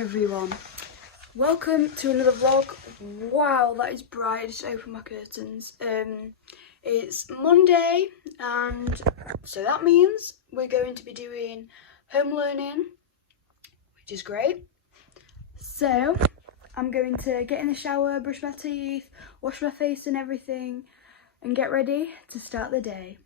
everyone, welcome to another vlog. Wow, that is bright. I just opened my curtains. It's Monday, and so that means we're going to be doing home learning, which is great. So I'm going to get in the shower, brush my teeth, wash my face and everything, and get ready to start the day.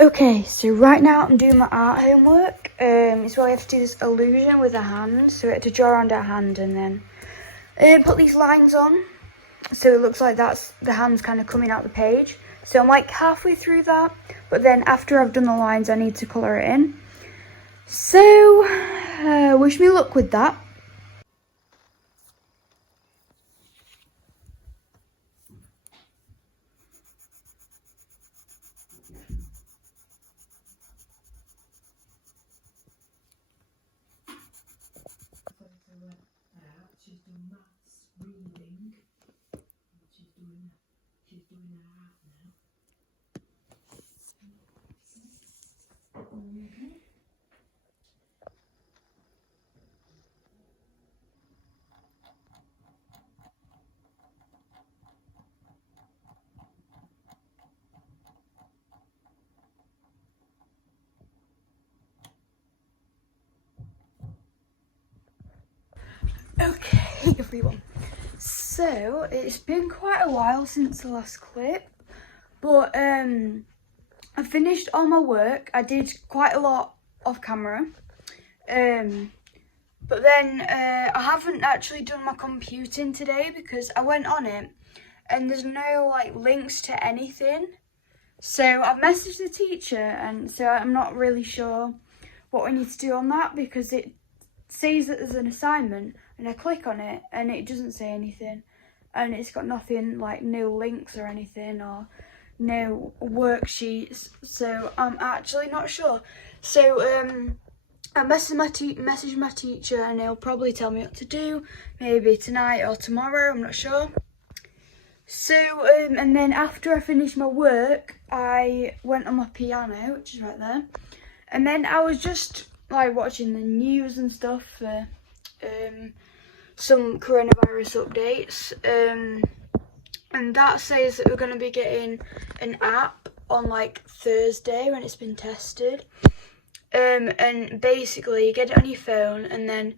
Okay, so right now I'm doing my art homework. It's where we have to do this illusion with a hand. So we have to draw around our hand and then put these lines on. So it looks like that's the hand's kind of coming out the page. So I'm like halfway through that. But then after I've done the lines, I need to colour it in. So wish me luck with that. She's doing maths, reading, she's doing her art now. Okay, everyone. So it's been quite a while since the last clip, but I finished all my work. I did quite a lot off camera, but then I haven't actually done my computing today because I went on it and there's no like links to anything. So I've messaged the teacher, and so I'm not really sure what we need to do on that because it says that there's an assignment and I click on it and it doesn't say anything, and it's got nothing like no links or anything or no worksheets, so I'm actually not sure. So I messaged my teacher and he'll probably tell me what to do, maybe tonight or tomorrow, I'm not sure. So and then after I finished my work I went on my piano, which is right there, and then I was just like watching the news and stuff for some coronavirus updates, and that says that we're going to be getting an app on like Thursday when it's been tested, and basically you get it on your phone, and then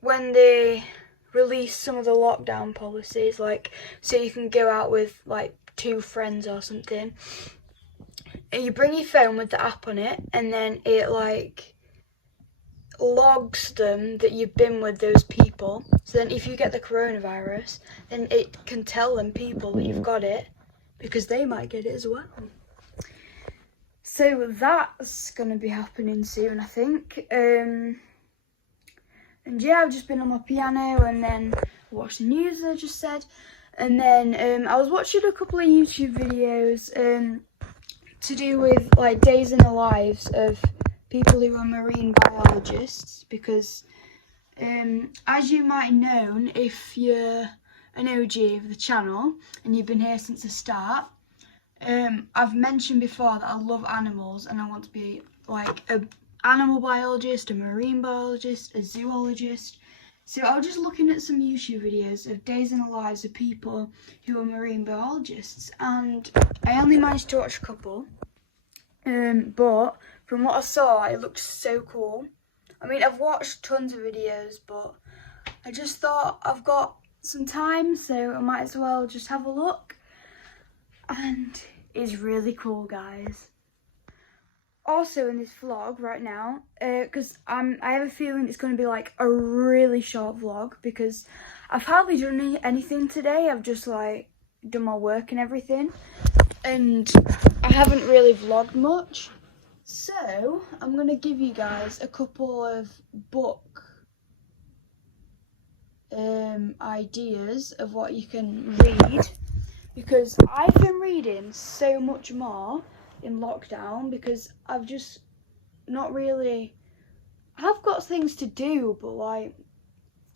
when they release some of the lockdown policies, like so you can go out with like 2 friends or something, you bring your phone with the app on it, and then it like logs them that you've been with those people. So then if you get the coronavirus, then it can tell them people that you've got it because they might get it as well. So that's gonna be happening soon, I think. And yeah, I've just been on my piano and then watched the news, as I just said, and then I was watching a couple of YouTube videos to do with like days in the lives of people who are marine biologists, because as you might have known if you're an OG of the channel and you've been here since the start, I've mentioned before that I love animals and I want to be like an animal biologist, a marine biologist, a zoologist. So I was just looking at some YouTube videos of days in the lives of people who are marine biologists, and I only managed to watch a couple, but from what I saw it looked so cool. I mean, I've watched tons of videos, but I just thought I've got some time, so I might as well just have a look, and it's really cool, guys. also in this vlog right now, because I have a feeling it's going to be like a really short vlog because I've hardly done anything today. I've just like done my work and everything, and I haven't really vlogged much. So I'm going to give you guys a couple of book ideas of what you can read, because I've been reading so much more in lockdown because I've just not really, I've got things to do, but like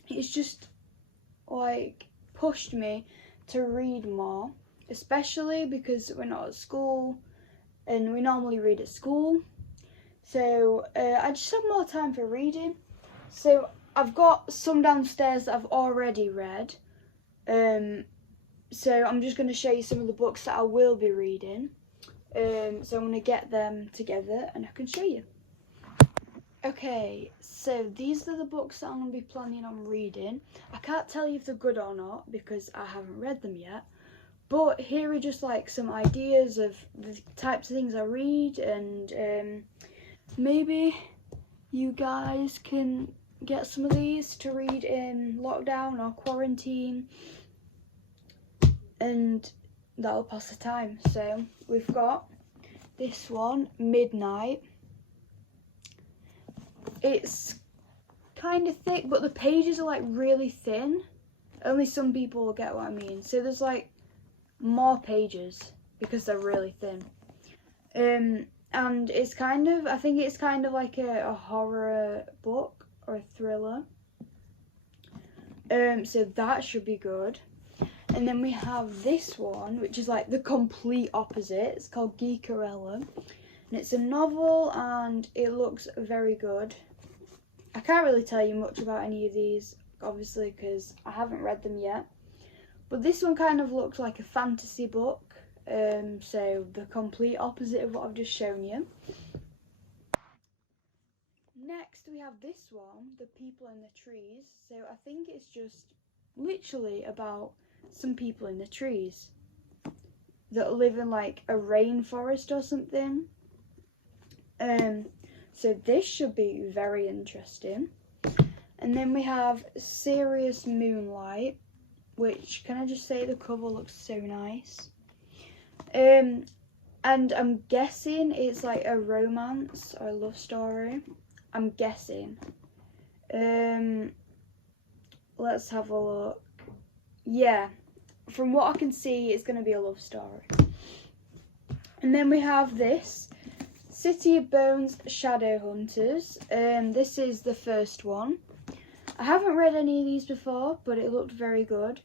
it's just like pushed me to read more, especially because we're not at school and we normally read at school. So I just have more time for reading. So I've got some downstairs that I've already read. So I'm just going to show you some of the books that I will be reading. So I'm going to get them together and I can show you. Okay, so these are the books that I'm going to be planning on reading. I can't tell you if they're good or not because I haven't read them yet. But here are just like some ideas of the types of things I read, and maybe you guys can get some of these to read in lockdown or quarantine, and that'll pass the time. So we've got this one, Midnight. It's kind of thick, but the pages are like really thin. Only some people will get what I mean. So there's like more pages because they're really thin. And it's kind of, I think it's kind of like a horror book or a thriller. So that should be good. And then we have this one, which is like the complete opposite. It's called Geekerella, and it's a novel and it looks very good. I can't really tell you much about any of these, obviously, because I haven't read them yet. But this one kind of looks like a fantasy book, so the complete opposite of what I've just shown you. Next we have this one, The People in the Trees. So I think it's just literally about some people in the trees that live in like a rainforest or something. So this should be very interesting. And then we have Serious Moonlight, which, can I just say, the cover looks so nice. And I'm guessing it's like a romance or a love story. I'm guessing. Let's have a look. Yeah, from what I can see, it's going to be a love story. And then we have this, City of Bones Shadowhunters. This is the first one. I haven't read any of these before, but it looked very good.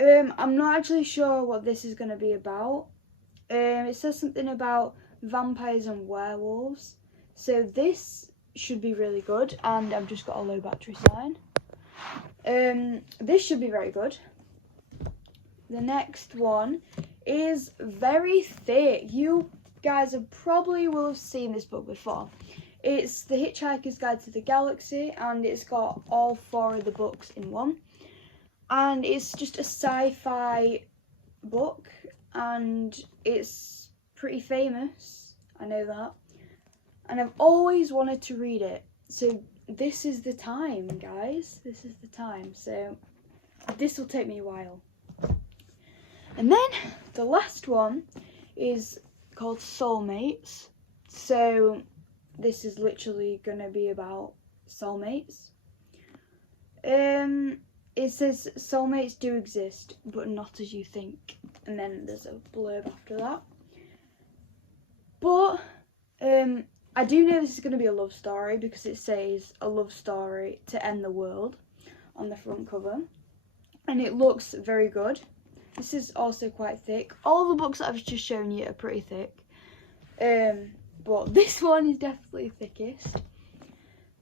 I'm not actually sure what this is going to be about. It says something about vampires and werewolves. So this should be really good, and I've just got a low battery sign. This should be very good. The next one is very thick. You guys probably will have seen this book before. It's The Hitchhiker's Guide to the Galaxy, and it's got all 4 of the books in one. And it's just a sci-fi book, and it's pretty famous. I know that. And I've always wanted to read it. So this is the time, guys. This is the time. So this will take me a while. And then the last one is called Soulmates. So this is literally going to be about soulmates. It says soulmates do exist, but not as you think. And then there's a blurb after that. But I do know this is going to be a love story because it says a love story to end the world on the front cover. And it looks very good. This is also quite thick. All the books that I've just shown you are pretty thick. But this one is definitely thickest.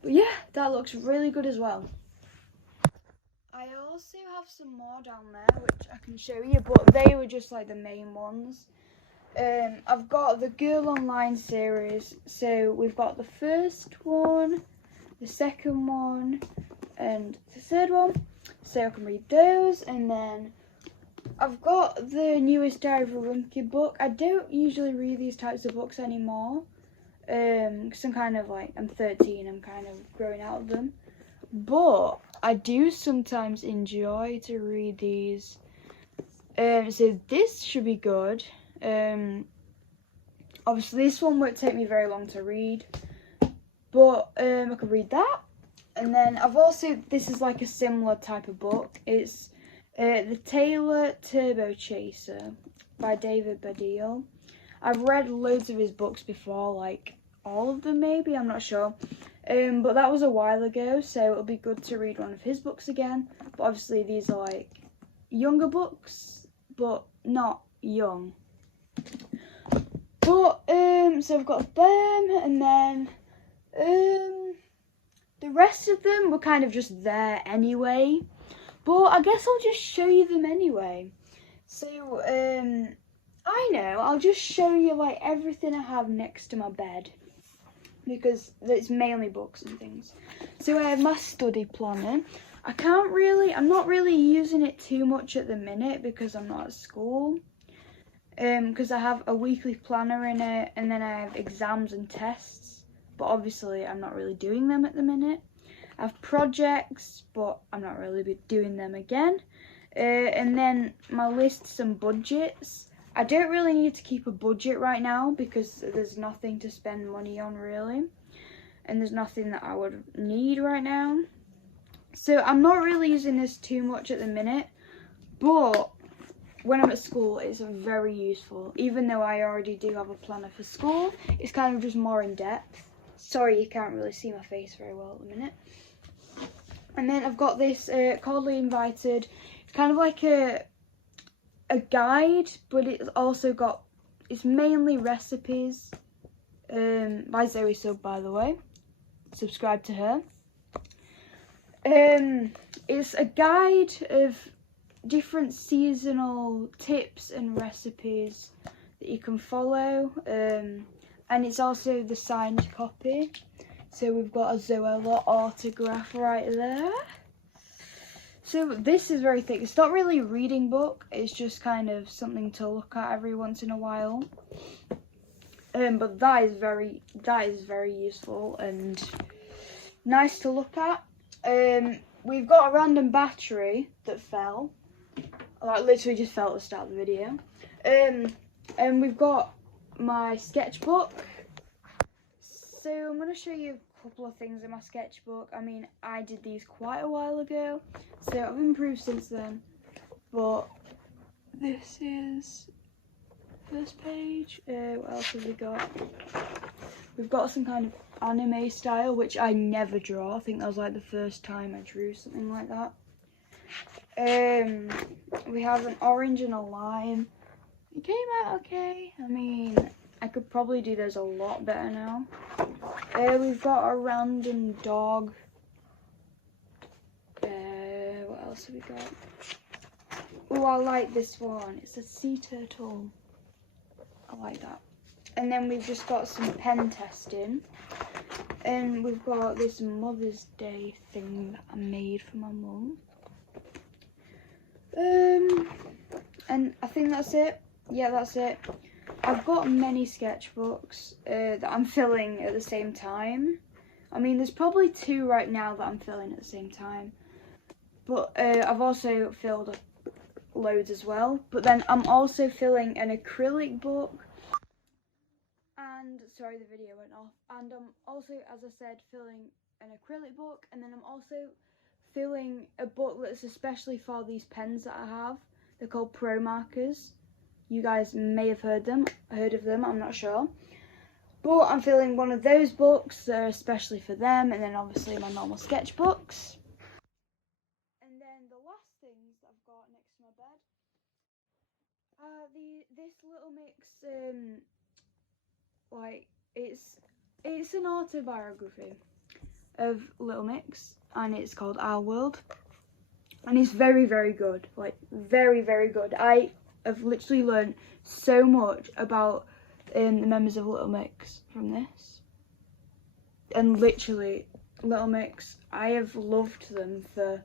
But yeah, that looks really good as well. I also have some more down there which I can show you, but they were just like the main ones. I've got the Girl Online series. So we've got the first one, the second one, and the third one. So I can read those. And then I've got the newest Diary of a Wimpy book. I don't usually read these types of books anymore. Because I'm kind of like, I'm 13, I'm kind of growing out of them. But I do sometimes enjoy to read these. So this should be good. Obviously this one won't take me very long to read, but I could read that. And then I've also, this is like a similar type of book. It's The Taylor Turbo Chaser by David Baddiel. I've read loads of his books before, like all of them maybe, I'm not sure. But that was a while ago, so it'll be good to read one of his books again. But obviously these are like younger books, but not young. But so I've got them, and then the rest of them were kind of just there anyway. But I guess I'll just show you them anyway. So I know, I'll just show you like everything I have next to my bed, because it's mainly books and things. So I have my study planner. I'm not really using it too much at the minute because I'm not at school. Because I have a weekly planner in it, and then I have exams and tests, but obviously I'm not really doing them at the minute. I have projects, but I'm not really doing them again. And then my lists and budgets. I don't really need to keep a budget right now because there's nothing to spend money on really, and there's nothing that I would need right now. So I'm not really using this too much at the minute, but when I'm at school it's very useful. Even though I already do have a planner for school, it's kind of just more in depth. Sorry you can't really see my face very well at the minute. And then I've got this Cordially Invited. It's kind of like a guide, but it's mainly recipes by Zoe Sub, by the way. Subscribe to her. It's a guide of different seasonal tips and recipes that you can follow, and it's also the signed copy. So we've got a Zoella autograph right there. So this is very thick. It's not really a reading book, it's just kind of something to look at every once in a while. But that is very useful and nice to look at. We've got a random battery that fell. Like literally just fell at the start of the video. And we've got my sketchbook. So I'm going to show you a couple of things in my sketchbook. I mean, I did these quite a while ago, so I've improved since then. But this is first page. What else have we got? We've got some kind of anime style, which I never draw. I think that was like the first time I drew something like that. We have an orange and a lime. It came out okay. I mean, I could probably do those a lot better now. We've got a random dog. What else have we got? Oh, I like this one. It's a sea turtle. I like that. And then we've just got some pen testing. And we've got this Mother's Day thing that I made for my mum. And I think that's it. Yeah, that's it. I've got many sketchbooks that I'm filling at the same time. I mean, there's probably 2 right now that I'm filling at the same time. But I've also filled loads as well. But then I'm also filling an acrylic book. And, sorry, the video went off. And I'm also, as I said, filling an acrylic book. And then I'm also filling a book that's especially for these pens that I have. They're called Pro Markers. You guys may have heard of them, I'm not sure. But I'm filling one of those books that are especially for them, and then obviously my normal sketchbooks. And then the last things that I've got next to my bed, this little mix, like it's an autobiography of Little Mix, and it's called Our World, and it's very, very good, like very, very good. I've literally learned so much about the members of Little Mix from this. And literally, Little Mix, I have loved them for,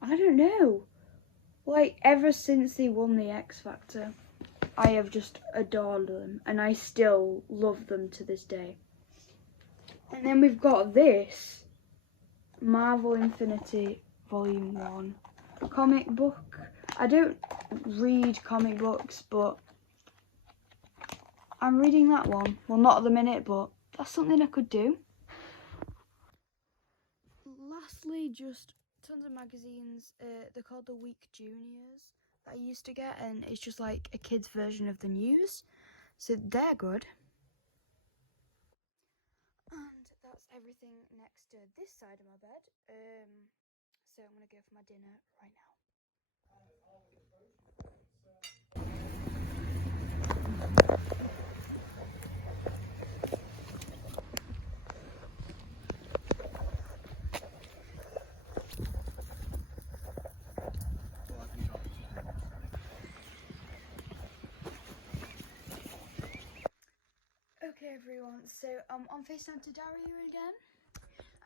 I don't know, like ever since they won the X Factor. I have just adored them, and I still love them to this day. And then we've got this Marvel Infinity Volume 1 comic book. I don't read comic books, but I'm reading that one. Well, not at the minute, but that's something I could do. Lastly, just tons of magazines. They're called the Week Juniors that I used to get, and it's just like a kid's version of the news. So they're good. And that's everything next to this side of my bed. So I'm gonna go for my dinner right now. Okay everyone, so I'm on FaceTime to Daria again.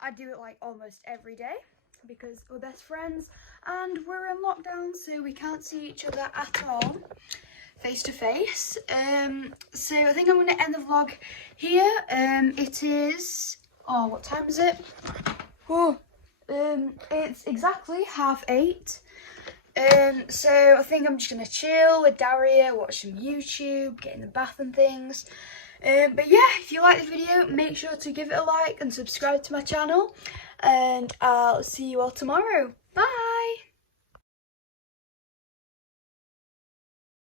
I do it like almost every day because we're best friends and we're in lockdown, so we can't see each other at all face to face. So I think I'm going to end the vlog here. It is, oh, what time is it? Oh, it's exactly 8:30. So I think I'm just going to chill with Daria, watch some YouTube, get in the bath and things. But yeah, if you like the video, make sure to give it a like and subscribe to my channel. And I'll see you all tomorrow. Bye!